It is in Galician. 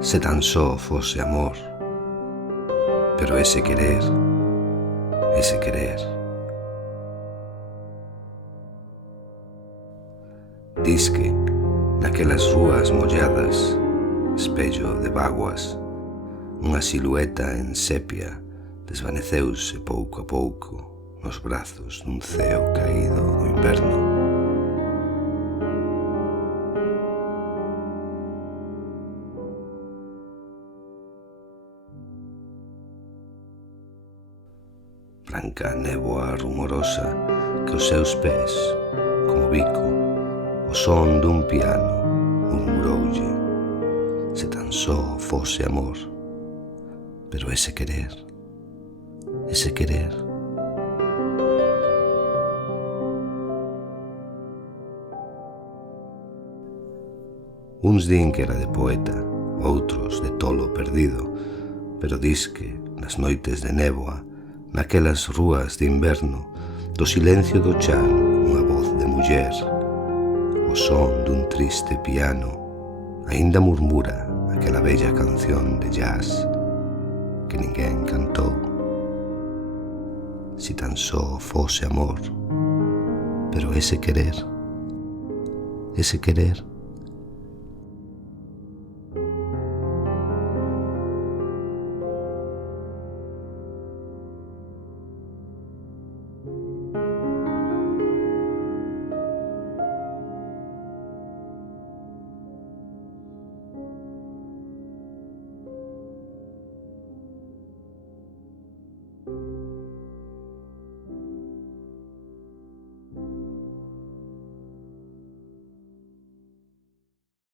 Se tan só fose amor, pero ese querer, disque naquelas rúas molladas, espello de vaguas, unha silueta en sepia desvaneceuse pouco a pouco nos brazos dun ceo caído do inverno. Branca néboa rumorosa que os seus pés, como bico, o son dun piano murmuroulle: se tan só fose amor, pero ese querer, Uns din que era de poeta, outros de tolo perdido, pero disque nas noites de néboa, naquelas rúas de inverno, do silencio do chan unha voz de muller, o son dun triste piano, aínda murmura aquela bella canción de jazz que ninguén cantou. Si tan só fose amor, pero ese querer,